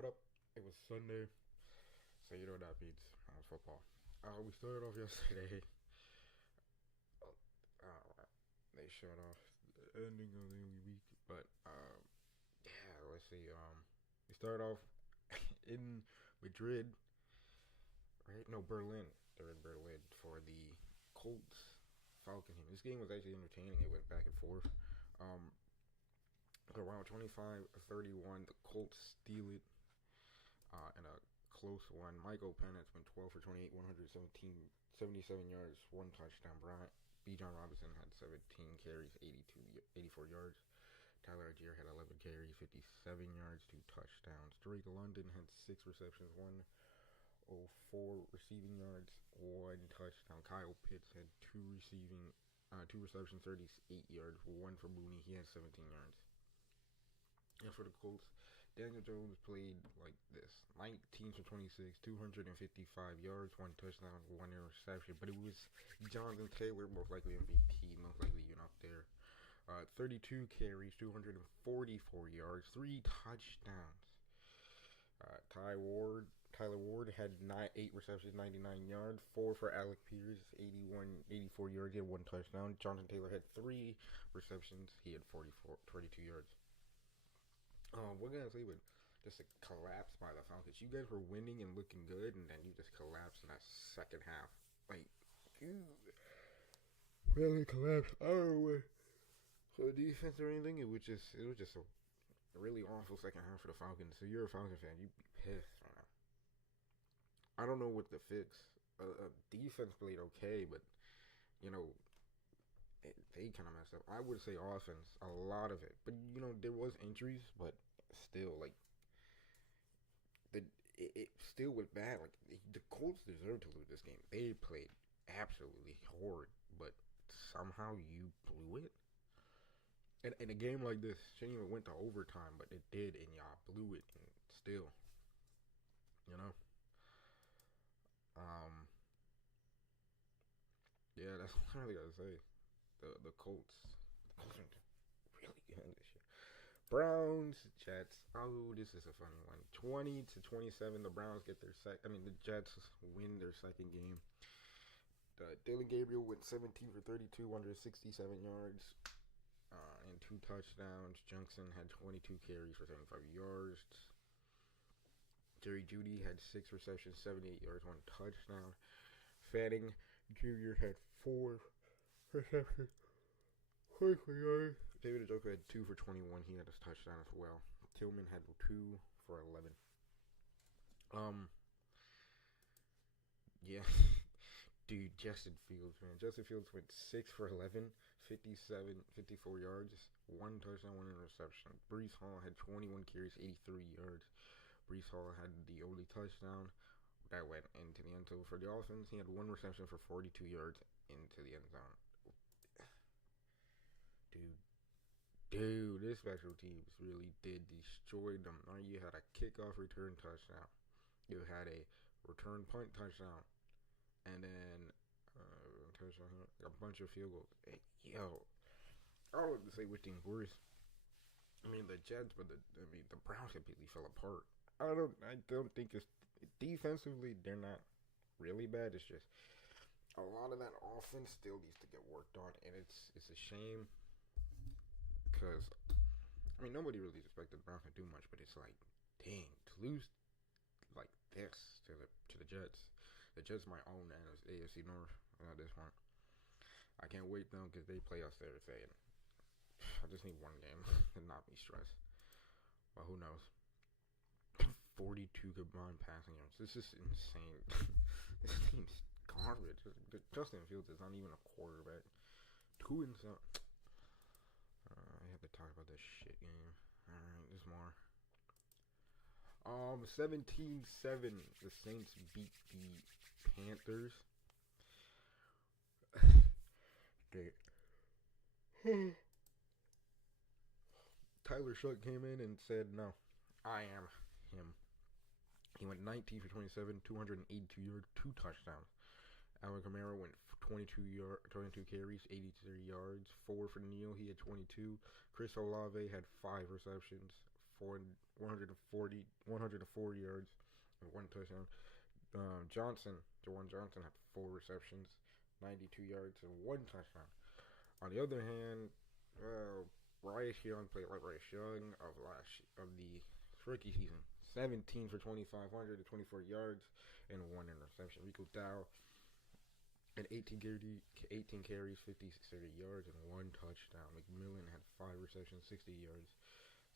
What up? It was Sunday, so you know what that means. Football. We started off yesterday. Uh, they showed off the ending of the week, but yeah, let's see. We started off in Madrid, right? No, Berlin. They're in Berlin for the Colts Falcons game. This game was actually entertaining. It went back and forth. Um, Around 25-31, the Colts steal it in a close one. Michael Penix went 12 for 28, 77 yards, one touchdown. B. John Robinson had 17 carries, 84 yards. Tyler Algier had 11 carries, 57 yards, two touchdowns. Drake London had 6 receptions, 104 receiving yards, one touchdown. Kyle Pitts had two receptions, 38 yards, one for Mooney. He had 17 yards. And for the Colts, Daniel Jones played like this: 19 for 26, 255 yards, one touchdown, one interception. But it was Jonathan Taylor, most likely MVP, most likely up there. 32 carries, 244 yards, 3 touchdowns. Tyler Ward had 8 receptions, 99 yards, 4 for Alec Pierce, 84 yards, he had 1 touchdown. Jonathan Taylor had 3 receptions, he had 22 yards. What can I say with just a collapse by the Falcons? You guys were winning and looking good, and then you just collapsed in that second half. Like, you really collapsed. I don't know for defense or anything. It was just a really awful second half for the Falcons. So you're a Falcons fan, you'd be pissed right now. I don't know what to fix. Defense played okay, but they kind of messed up. I would say offense, a lot of it, but there was injuries, but still, like it still was bad. Like the Colts deserved to lose this game. They played absolutely horrid, but somehow you blew it. And in a game like this, shouldn't even went to overtime, but it did, and y'all blew it, and still, you know. Yeah, that's what I really gotta say. The Colts are really good this year. Browns, Jets. Oh, this is a funny one. 20-27. The Browns get their the Jets win their second game. Dylan Gabriel went 17 for 32, 167 yards, and 2 touchdowns. Junction had 22 carries for 75 yards. Jerry Jeudy had 6 receptions, 78 yards, 1 touchdown. Fanning Jr. had 4 receptions, 44 yards. David Njoku had 2 for 21. He had a touchdown as well. Tillman had 2 for 11. Yeah. Dude, Justin Fields, man. Justin Fields went 6 for 11, 54 yards, 1 touchdown, 1 interception. Breece Hall had 21 carries, 83 yards. Breece Hall had the only touchdown that went into the end zone for the Dolphins. He had 1 reception for 42 yards into the end zone. Dude, this special teams really did destroy them. You had a kickoff return touchdown. You had a return punt touchdown. And then a bunch of field goals. Hey, yo, I don't want to say which team's worse. The Jets, but the Browns completely fell apart. I don't think it's defensively they're not really bad. It's just a lot of that offense still needs to get worked on, and it's a shame because nobody really expected the Browns to do much, but it's like, dang, to lose like this to the Jets. The Jets might own AFC North at this point. I can't wait though because they play us Thursday, and I just need one game and not be stressed. But who knows? 42 combined passing yards. This is insane. This team's garbage. Justin Fields is not even a quarterback. 2 and 7. I have to talk about this shit game. Alright, there's more. 17-7. The Saints beat the Panthers. Tyler Shuck came in and said, "No, I am him." He went 19 for 27, 282 yards, 2 touchdowns. Alvin Kamara went 22 carries, 83 yards, 4 for Neal. He had 22. Chris Olave had 5 receptions, 104 yards, and one touchdown. Jawan Johnson had 4 receptions, 92 yards, and one touchdown. On the other hand, Bryce Young played like Bryce Young of the rookie season. 17 for 2,500 to 24 yards and one interception. Rico Dow had 18 carries, 56 yards, and one touchdown. McMillan had 5 receptions, 60 yards.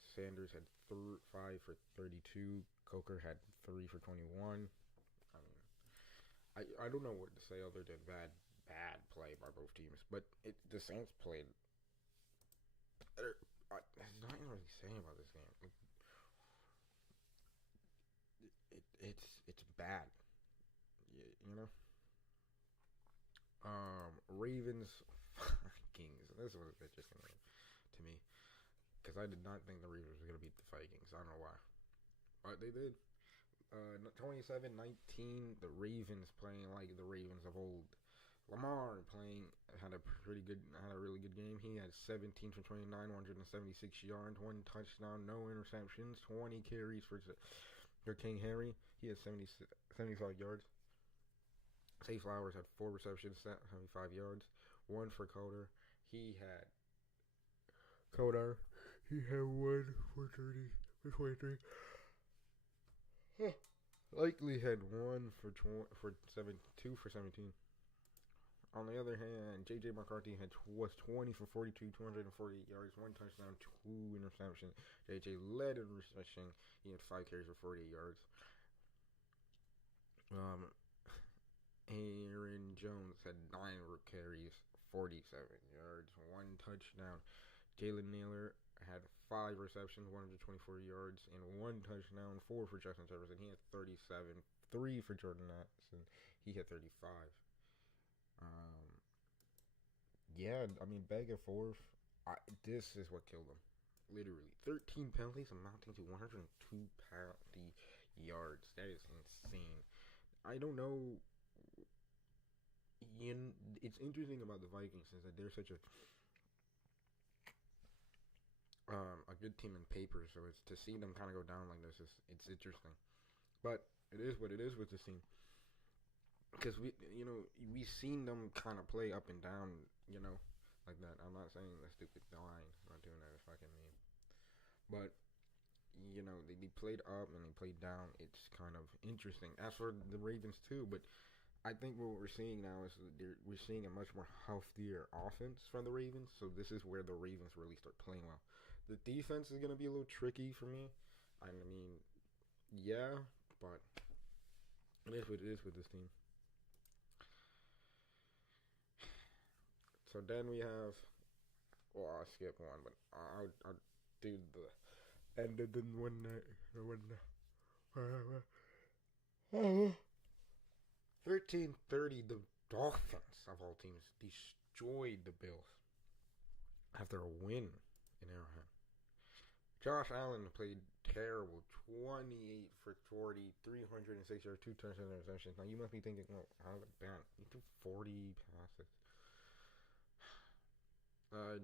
Sanders had 5 for 32. Coker had 3 for 21. I mean, I don't know what to say other than bad play by both teams. But the Saints played better. There's nothing really saying about this game. It's bad. You know. Ravens Vikings. This was interesting to me because I did not think the Ravens were gonna beat the Vikings. I don't know why, but they did. 27-19. The Ravens playing like the Ravens of old. Lamar had a really good game. He had 17 for 29, 176 yards, one touchdown, no interceptions, 20 carries for King Henry. He had 75 yards. Zay Flowers had 4 receptions, 75 yards, one for Coder. He had 1 for 30, for 23. Likely had 2 for 17. On the other hand, J.J. McCarthy was 20 for 42, 248 yards, 1 touchdown, 2 interceptions. J.J. led in reception. He had 5 carries for 48 yards. Aaron Jones had 9 carries, 47 yards, 1 touchdown. Jalen Naylor had 5 receptions, 124 yards, and 1 touchdown, 4 for Justin Jefferson. He had 37, 3 for Jordan Addison. He had 35. Yeah, I mean, back and forth. This is what killed him. Literally. 13 penalties amounting to 102 penalty yards. That is insane. I don't know. It's interesting about the Vikings is that they're such a good team in paper. So it's to see them kind of go down like this it's interesting. But it is what it is with this team. Because we've seen them kind of play up and down, like that. I'm not saying the stupid line. I'm not doing that fucking meme. But, they played up and they played down. It's kind of interesting. As for the Ravens too, but I think what we're seeing now is we're seeing a much more healthier offense from the Ravens. So this is where the Ravens really start playing well. The defense is going to be a little tricky for me. I mean, yeah, but it is what it is with this team. So then we have, I'll skip one, but I'll do the end of the one. 13-30, the Dolphins of all teams destroyed the Bills after a win in Arrowhead. Josh Allen played terrible, 28 for 40, 306 yards, 2 touchdowns, interceptions. Now you must be thinking, how like that? You threw 40 passes.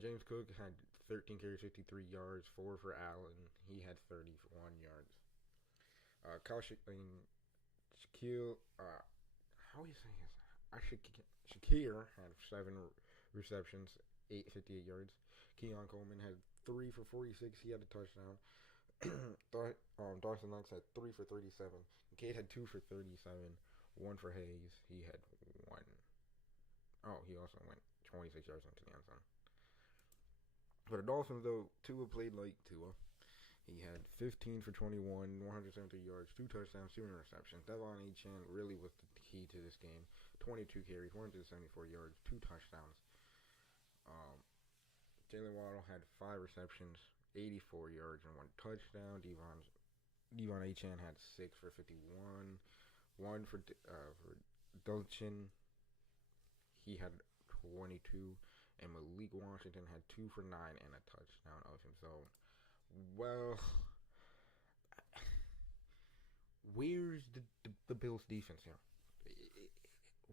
James Cook had 13 carries, 53 yards, 4 for Allen. He had 31 yards. Shaquille, how are you saying this? Shakir had 7 receptions, 58 yards. Keon Coleman had 3 for 46. He had a touchdown. Dawson Knox had 3 for 37. Cade had 2 for 37. 1 for Hayes. He had 1. He also went 26 yards into the end zone. For the Dolphins, though, Tua played like Tua. He had 15 for 21, 173 yards, 2 touchdowns, 2 interceptions. Devon Achane really was the key to this game. 22 carries, 174 yards, 2 touchdowns. Jalen Waddle had 5 receptions, 84 yards, and 1 touchdown. Devon Achane had 6 for 51, 1 for Dulcin. He had 22. And Malik Washington had 2 for 9 and a touchdown of himself. Well, where's the Bills' defense here?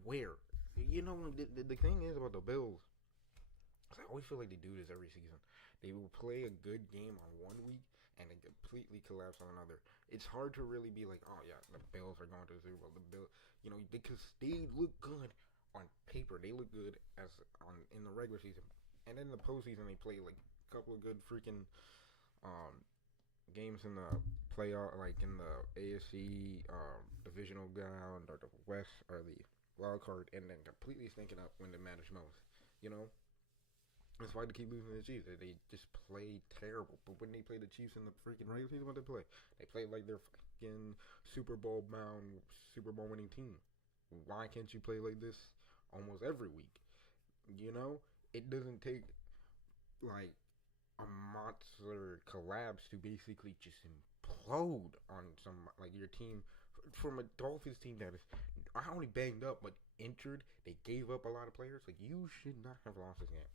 Where? The thing is about the Bills, I always feel like they do this every season. They will play a good game on one week, and then completely collapse on another. It's hard to really be like, oh yeah, the Bills are going to the Super Bowl. The Bill, because they look good on paper. They look good as on in the regular season, and in the postseason they play like a couple of good freaking um, games in the playoff, like in the AFC divisional round or the West or the wild card, and then completely stinking up when it matters most. You know, that's why they keep losing to the Chiefs. They just play terrible. But when they play the Chiefs in the freaking regular season, what they play? They play like they're fucking Super Bowl bound, Super Bowl winning team. Why can't you play like this almost every week? You know, it doesn't take like a monster collapse to basically just implode on some like your team from a Dolphins team that is not only banged up but injured. They gave up a lot of players. Like you should not have lost this game.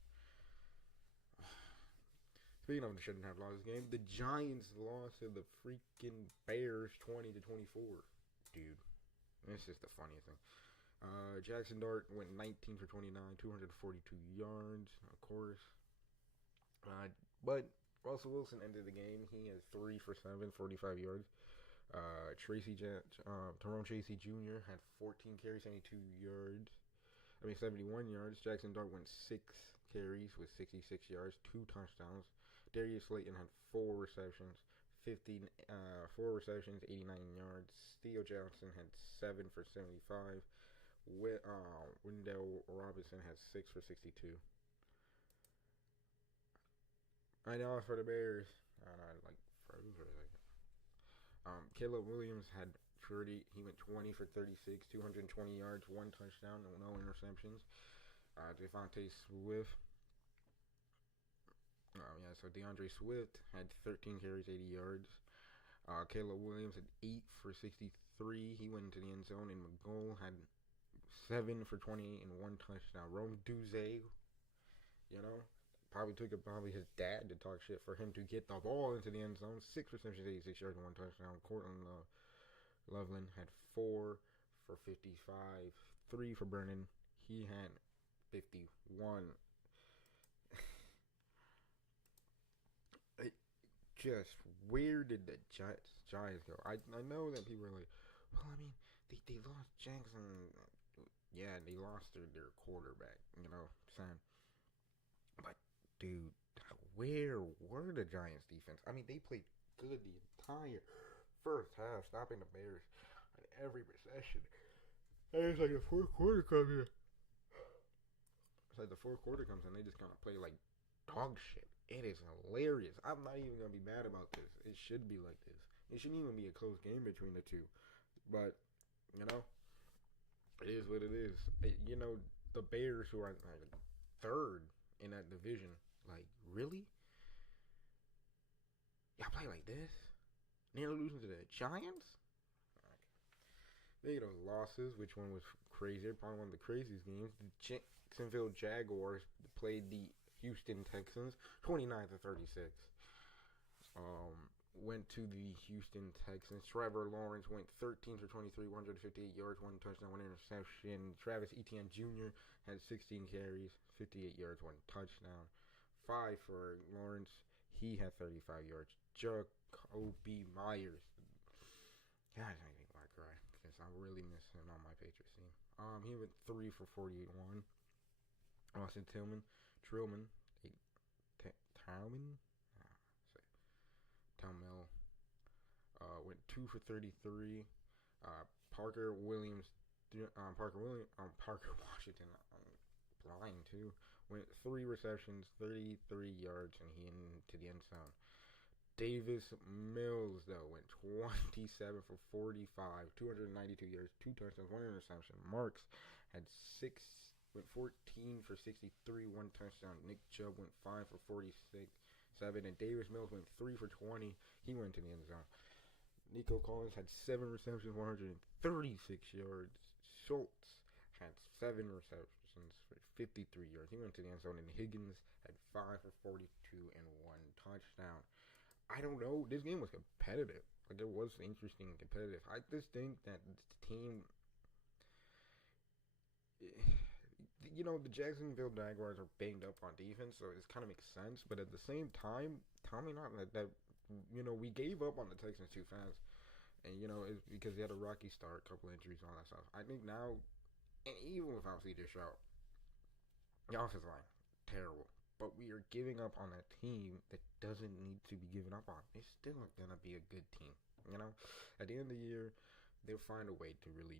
Speaking of, shouldn't have lost this game. The Giants lost to the freaking Bears 20-24. Dude, this is the funniest thing. Jackson Dart went 19 for 29, 242 yards, of course. But Russell Wilson ended the game. He had 3 for 7, 45 yards. Tyrone Tracy Jr. had 14 carries, 71 yards. Jackson Dart went 6 carries with 66 yards, 2 touchdowns. Darius Slayton had 4 receptions, 4 receptions, 89 yards. Theo Johnson had 7 for 75. Wendell Robinson had 6 for 62. I know for the Bears, like froze for a second. Caleb Williams had 30. He went 20 for 36, 220 yards, 1 touchdown, no interceptions. Devontae Swift. So DeAndre Swift had 13 carries, 80 yards. Caleb Williams had 8 for 63. He went into the end zone, and McGoal had 7 for 28 and 1 touchdown. Rome Duze, probably took it his dad to talk shit for him to get the ball into the end zone. 6 receptions, 86 yards, and 1 touchdown. Cortland Loveland had 4 for 55, 3 for Brennan. He had 51. Just where did the Giants go? I know that people are like, well, I mean, they lost Jackson. Yeah, they lost their quarterback, saying. But, dude, where were the Giants defense? I mean, they played good the entire first half, stopping the Bears on every possession. And it's like the fourth quarter comes in. It's like the fourth quarter comes in, they just kind of play like dog shit. It is hilarious. I'm not even going to be mad about this. It should be like this. It shouldn't even be a close game between the two. But, it is what it is. The Bears, who are like third in that division, like, really? Y'all play like this? Nearly losing to the Giants? Okay. They those losses. Which one was crazier? Probably one of the craziest games. The Jacksonville Jaguars played the Houston Texans 29-36. Went to the Houston Texans. Trevor Lawrence went 13 for 23, 158 yards, 1 touchdown, 1 interception. Travis Etienne Jr. had 16 carries, 58 yards, 1 touchdown. 5 for Lawrence. He had 35 yards. Jacoby Myers. God, I make me want to cry because I really miss him on my Patriots team. He went 3 for 48, 1. Austin Trillman, Talmel, went 2 for 33. Parker Washington, blind too, went 3 receptions, 33 yards, and he into the end zone. Davis Mills, though, went 27 for 45, 292 yards, 2 touchdowns, 1 interception. Marks had 14 for 63, 1 touchdown. Nick Chubb went 5 for 46, 7, and Davis Mills went 3 for 20. He went to the end zone. Nico Collins had 7 receptions, 136 yards. Schultz had 7 receptions for 53 yards. He went to the end zone, and Higgins had 5 for 42 and 1 touchdown. I don't know. This game was competitive. Like, it was interesting and competitive. I just think that the team, the Jacksonville Jaguars are banged up on defense, so it kind of makes sense. But at the same time, tell me not that we gave up on the Texans too fast. And, it's because they had a rocky start, a couple injuries, all that stuff. I think now, and even without CJ Stroud, the offensive line, terrible. But we are giving up on a team that doesn't need to be given up on. It's still going to be a good team. At the end of the year, they'll find a way to really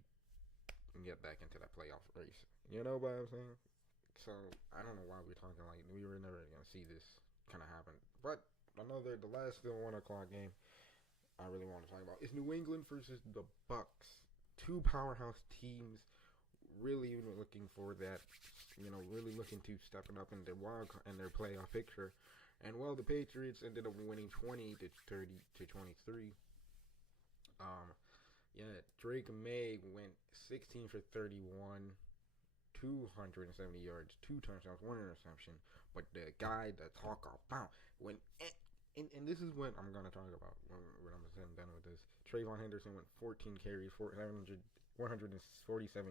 get back into that playoff race. You know what I'm saying? So, I don't know why we're talking like we were never going to see this kind of happen. But the last still 1 o'clock game I really want to talk about is New England versus the Bucks. Two powerhouse teams really looking for that, really looking to step it up in their playoff picture. And the Patriots ended up winning 20 to 30 to 23. Drake May went 16 for 31, 270 yards, 2 touchdowns, 1 interception. But the guy that talk about went. And this is what I'm going to talk about when I'm done with this. Trayvon Henderson went 14 carries, 147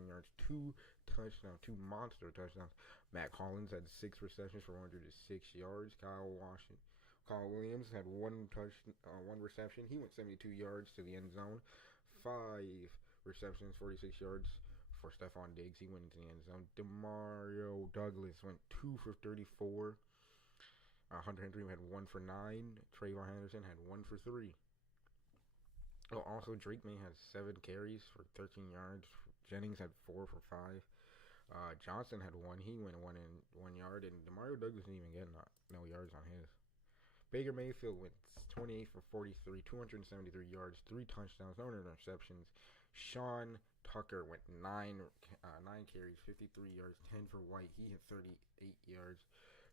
yards, 2 touchdowns, 2 monster touchdowns. Matt Collins had 6 receptions for 106 yards. Kyle Williams had 1 reception. He went 72 yards to the end zone. 5 receptions, 46 yards for Stephon Diggs. He went into the end zone. Demario Douglas went 2 for 34. Hunter Henry had 1 for 9. Trayvon Henderson had 1 for 3. Also, Drake May had 7 carries for 13 yards. Jennings had 4 for 5. Johnson had 1. He went 1 yard. And Demario Douglas didn't even get no yards on his. Baker Mayfield went 28 for 43, 273 yards, 3 touchdowns, no interceptions. Sean Tucker went 9 carries, 53 yards, 10 for White. He had 38 yards.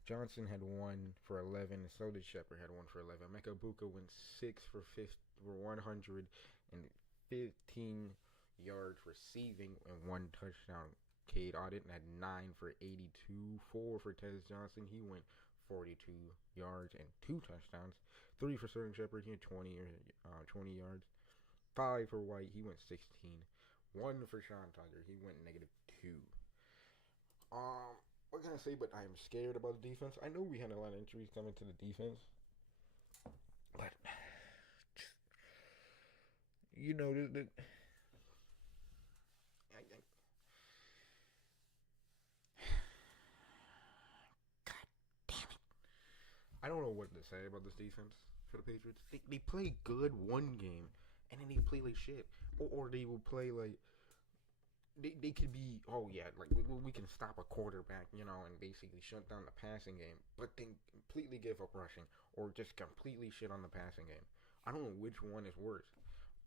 Johnson had 1 for 11, and so did Shepard, had 1 for 11. Mecca Buka went 6 for 115 yards receiving and 1 touchdown. Cade Otton had 9 for 82, 4 for Tez Johnson. He went 42 yards and 2 touchdowns. 3 for Sterling Shepard. He had 20 yards. 5 for White. He went 16. 1 for Sean Tucker. He went -2. What can I say? But I am scared about the defense. I know we had a lot of injuries coming to the defense, but I don't know what to say about this defense for the Patriots. They play good one game, and then they play like shit. Or they will play like, they could be, like we can stop a quarterback, and basically shut down the passing game, but then completely give up rushing, or just completely shit on the passing game. I don't know which one is worse.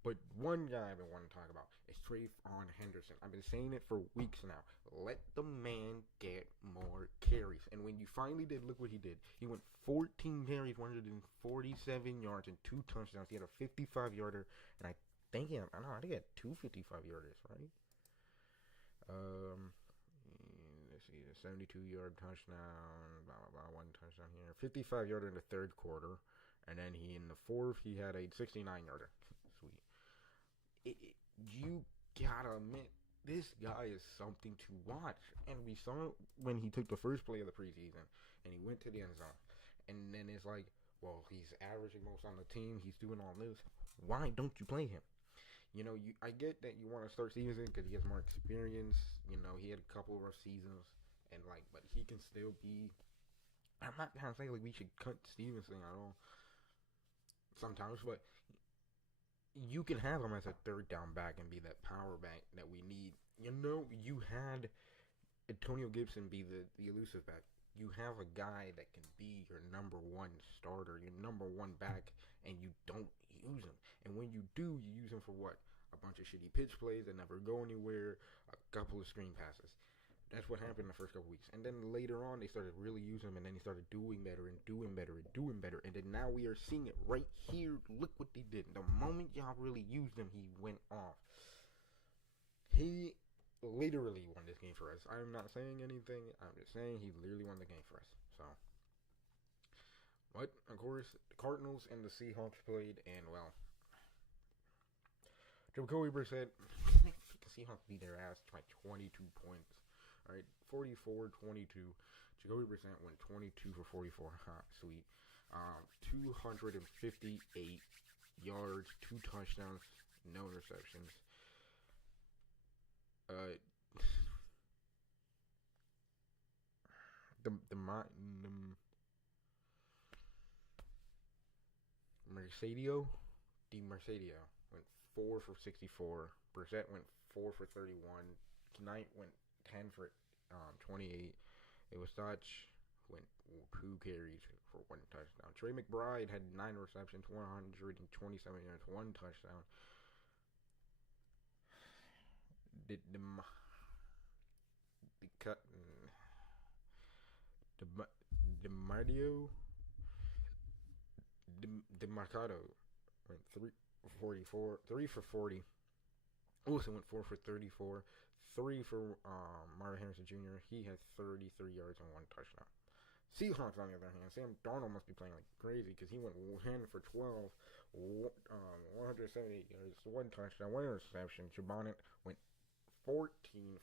But one guy I've been wanting to talk about is Trayvon Henderson. I've been saying it for weeks now. Let the man get more carries. And when you finally did, look what he did. He went 14 carries, 147 yards, and 2 touchdowns. He had a 55-yarder, and I think he had 2 55-yarders, right? Let's see, a 72-yard touchdown, blah, blah, blah, 1 touchdown here. 55-yarder in the third quarter. And then in the fourth, he had a 69-yarder. Sweet. You gotta admit, this guy is something to watch. And we saw it when he took the first play of the preseason, and he went to the end zone. And then it's like, well, he's averaging most on the team. He's doing all this. Why don't you play him? I get that you want to start Stevenson because he has more experience. He had a couple of rough seasons, but he can still be. I'm not trying to say we should cut Stevenson at all. Sometimes, but you can have him as a third down back and be that power back that we need. You had Antonio Gibson be the elusive back. You have a guy that can be your number 1 starter, your number 1 back, and you don't use him. And when you do, you use him for what? A bunch of shitty pitch plays that never go anywhere, a couple of screen passes. That's what happened in the first couple weeks. And then later on, they started really using him, and then he started doing better and doing better and doing better. And then now we are seeing it right here. Look what they did. The moment y'all really used him, he went off. He literally won this game for us. I'm not saying anything. I'm just saying he literally won the game for us. So, but, of course, the Cardinals and the Seahawks played, and, Jacoby Brissett, the Seahawks beat their ass by 22 points. All right, 44-22. Jacoby Brissett went 22 for 44. Sweet. 258 yards, 2 touchdowns, no interceptions. Uh, the Mercedio, Mercedio went 4 for 64. Brissett went 4 for 31. Knight went 10 for 28. It was Dutch went 2 carries for 1 touchdown. Trey McBride had 9 receptions, 127 yards, 1 touchdown. The cut the Mario the Mercado went 3 for 40. Also went 4 for 34. 3 for Mario Harrison Jr. He had 33 yards and 1 touchdown. Seahawks, on the other hand, Sam Darnold must be playing like crazy because he went 10 for 12, 178 yards, 1 touchdown, 1 interception. Jabonnet went 14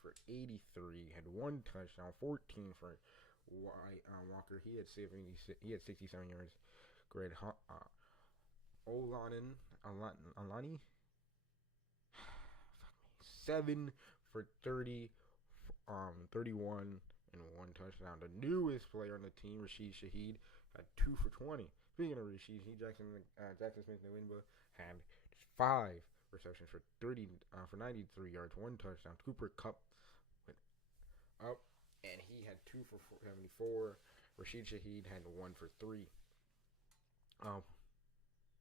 for 83, had 1 touchdown, 14 for Walker. He had 67 yards. Greg Alani 7 for 31 and 1 touchdown. The newest player on the team, Rashid Shaheed, had 2 for 20. Speaking of Rashid, Jackson Smith Nwigba had 5 receptions for 93 yards, 1 touchdown. Cooper Kupp went up and he had 2 for 74. Rashid Shaheed had 1 for 3.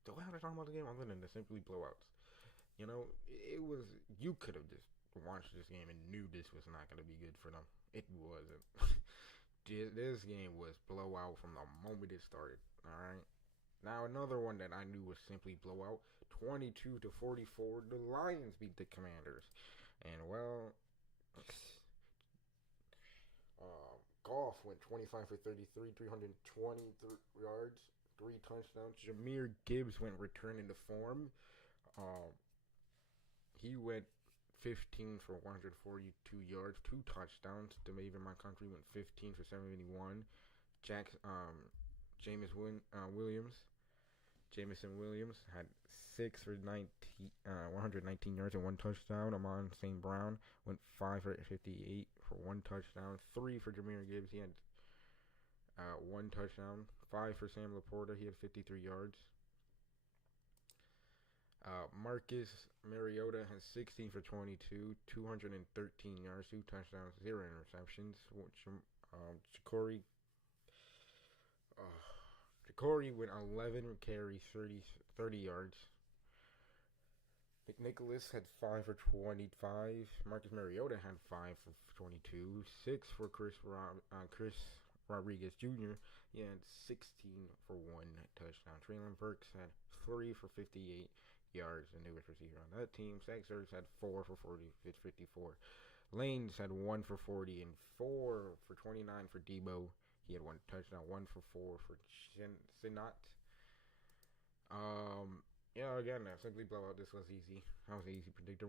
The way I was talking about the game, other than the simply blowouts, you know, you could have just watched this game and knew this was not going to be good for them. It wasn't. This game was blowout from the moment it started. All right. Now another one that I knew was simply blowout. 22-44. The Lions beat the Commanders, and well, Goff went 25 for 33, 320 yards, 3 touchdowns. Jahmyr Gibbs went returning to form. He went 15 for 142 yards, 2 touchdowns. David Montgomery went 15 for 71. Jameson Williams had 6 for 119 yards and 1 touchdown. Amon St. Brown went 5 for 58 for 1 touchdown. 3 for Jahmyr Gibbs. He had 1 touchdown. 5 for Sam Laporta. He had 53 yards. Marcus Mariota has 16 for 22, 213 yards, 2 touchdowns, 0 interceptions. Jacory went 11 carries, 30 yards. McNicholas had 5 for 25. Marcus Mariota had 5 for 22. 6 for Chris Rodriguez Jr. He had 16 for 1 touchdown. Traylon Burks had 3 for 58 yards, the newest receiver on that team. Zach Ertz had 4 for 54. Lanes had 1 for 40 and 4 for 29 for Debo. He had 1 touchdown, 1 for 4 for Sinat. Yeah, again, simply blowout. This was easy. That was an easy predictor.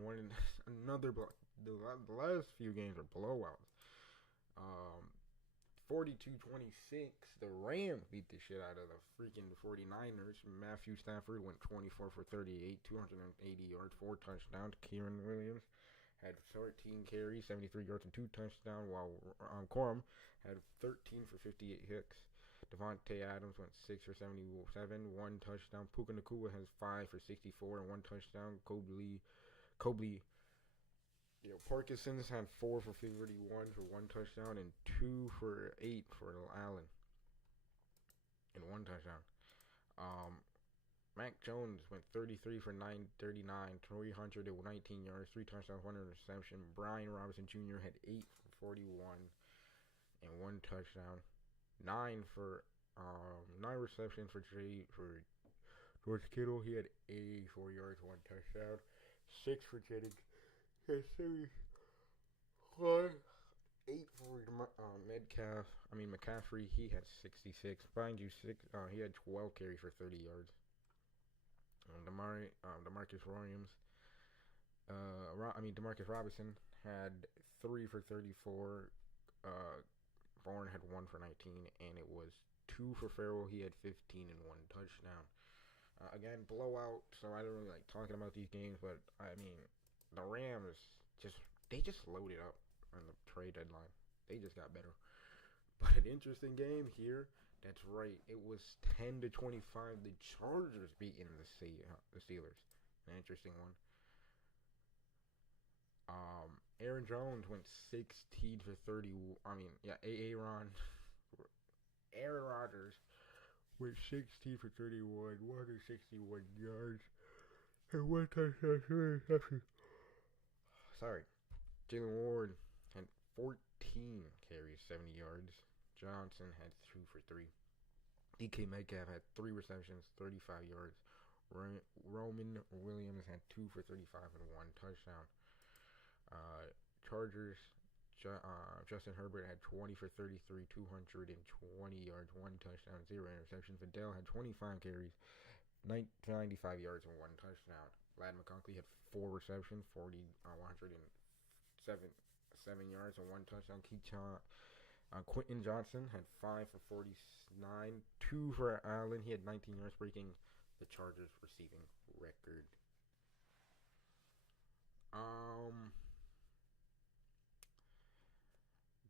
Another blow. The last few games are blowouts. 42-26, the Rams beat the shit out of the freaking 49ers. Matthew Stafford went 24 for 38, 280 yards, 4 touchdowns. Kieran Williams had 13 carries, 73 yards, and 2 touchdowns, while Corum had 13 for 58 hits. Devontae Adams went 6 for 77, 1 touchdown. Puka Nacua has 5 for 64 and 1 touchdown. Cobley Parkinson's had 4 for 51 for 1 touchdown and 2 for 8 for Allen and 1 touchdown. Mac Jones went 33 for 939, 319 yards, 3 touchdowns, 1 interception. Brian Robinson Jr. had 8 for 41 and 1 touchdown. 9 receptions for George Kittle. He had 84 yards, 1 touchdown. 6 for Jennings. 8 for McCaffrey. He had 66. Mind you, he had 12 carries for 30 yards. Demarcus Robinson had 3 for 34. Bourne had 1 for 19, and it was 2 for Farrell. He had 15 and 1 touchdown. Again, blowout. So I don't really like talking about these games, but I mean, the Rams just loaded up on the trade deadline. They just got better. But an interesting game here. That's right. It was 10-25. The Chargers beating the Steelers. An interesting one. Aaron Jones went 16 for 30. I mean, yeah, Aaron Rodgers went 16 for 31, 161 yards, and 1 touchdown, 3 interceptions. Sorry. Jalen Ward had 14 carries, 70 yards. Johnson had 2 for 3. DK Metcalf had 3 receptions, 35 yards. Roman Williams had 2 for 35 and 1 touchdown. Chargers, Justin Herbert had 20 for 33, 220 yards, 1 touchdown, 0 interceptions. Vidal had 25 carries, 95 yards, and 1 touchdown. Ladd McConkey had 4 receptions, 107 yards, and 1 touchdown. Quentin Johnson had 5 for 49, 2 for Allen. He had 19 yards, breaking the Chargers' receiving record.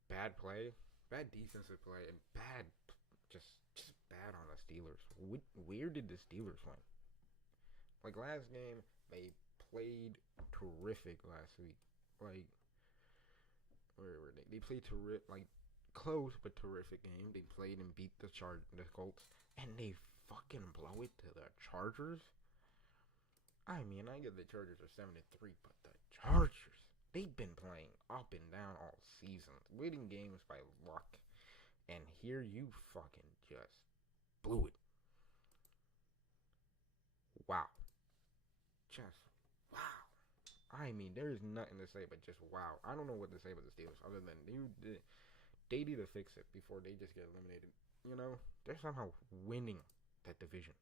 Bad play, bad defensive play, and just bad on the Steelers. Where did the Steelers win? Like last game, they played terrific last week. Like, where were they? They played close but terrific game. They played and beat the Colts, and they fucking blow it to the Chargers. I mean, I get the Chargers are 7-3, but the Chargers. They've been playing up and down all season, winning games by luck, and here you fucking just blew it. Wow. Just wow. I mean, there's nothing to say but just wow. I don't know what to say about the Steelers other than they need to fix it before they just get eliminated. You know, they're somehow winning that division.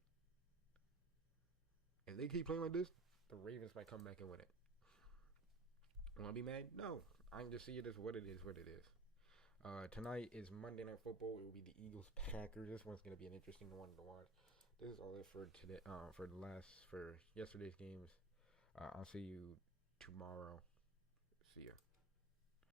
If they keep playing like this, the Ravens might come back and win it. Want to be mad? No. I can just see it as what it is. Tonight is Monday Night Football. It will be the Eagles Packers. This one's gonna be an interesting one to watch. This is all it for today. For yesterday's games. I'll see you tomorrow. See ya.